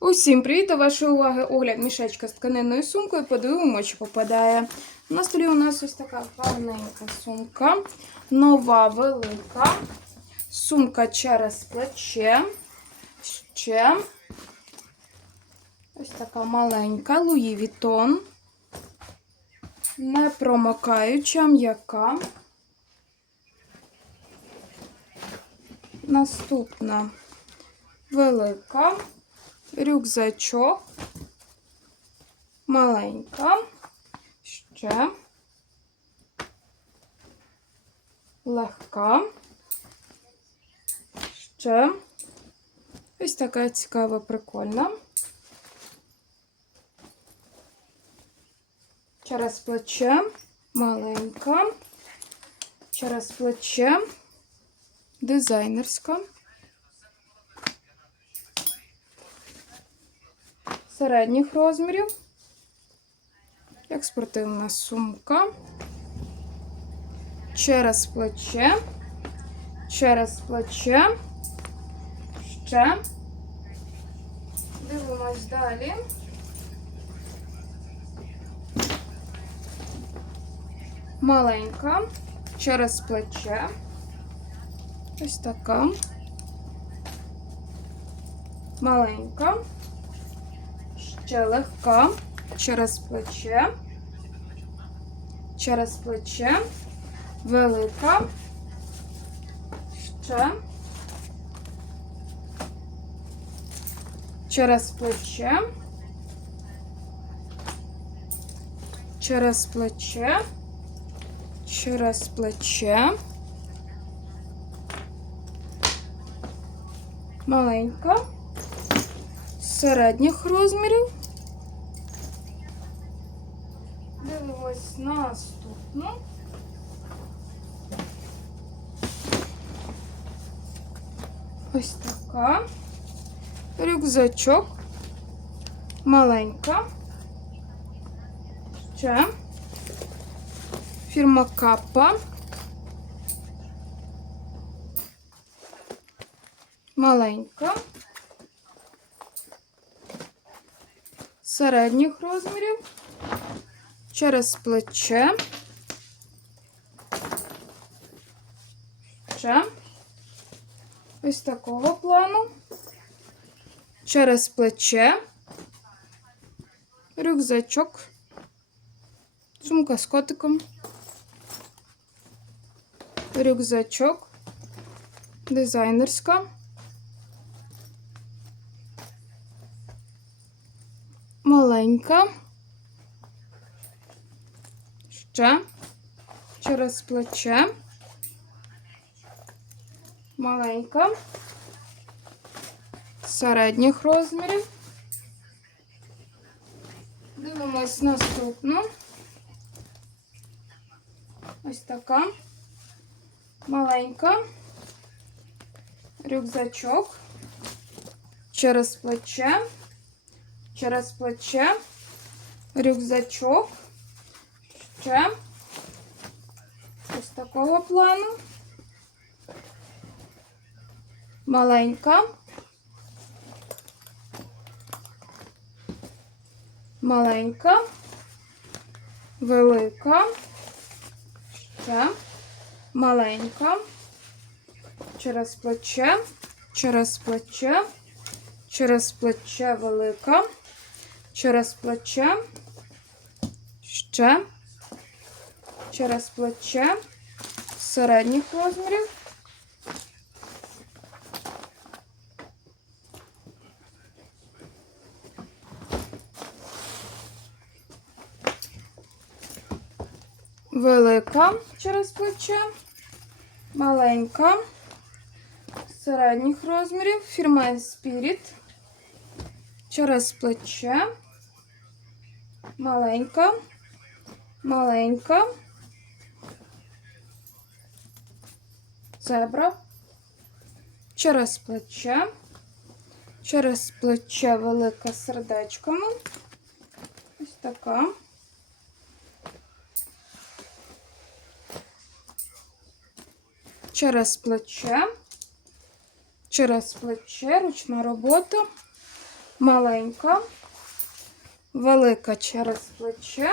Усім привіт! До вашої уваги огляд мішечка з тканинною сумкою. Подивимо, чи попадає. На столі у нас ось така гарненька сумка. Нова велика. Сумка через плече. Ще. Ось така маленька Луї Вітон. Не промокаюча, м'яка. Наступна велика. Рюкзачок. Маленька. Ще. Легка. Ще. Ось така цікава, прикольна. Через плече. Маленька. Через плече. Дизайнерська. Середніх розмірів, як спортивна сумка, через плече, через плече, ще. Дивимось далі. Маленька, через плече. Ось така. Маленька ще легка. Через плече, через плече, велика, ще, через плече, через плече, через плече, маленька. Середніх розмірів. Дивимось наступну. Ось така. Рюкзачок. Маленька. Ще. Фірма Капа. Маленька. середніх розмірів, через плече, ще. Ось такого плану, через плече, рюкзачок, сумка з котиком, рюкзачок, дизайнерська. маленька. Ще через плече. Маленька. Середніх розмірів. Дивимось наступну. Ось така. Маленька. Рюкзачок. Через плече через плече, рюкзачок, ще? Ось такого плану. Маленька. Маленька, велика, ще. Маленька, через плече, через плече, через плече велика. Через плече, ще, через плече середніх розмірів. Велика через плече, маленька, середніх розмірів, фірма Spirit, через плече маленька, маленька, зебра, через плече, через плече велика сердечками. Ось така. Через плече, через плече, ручна робота, маленька, велика через плече.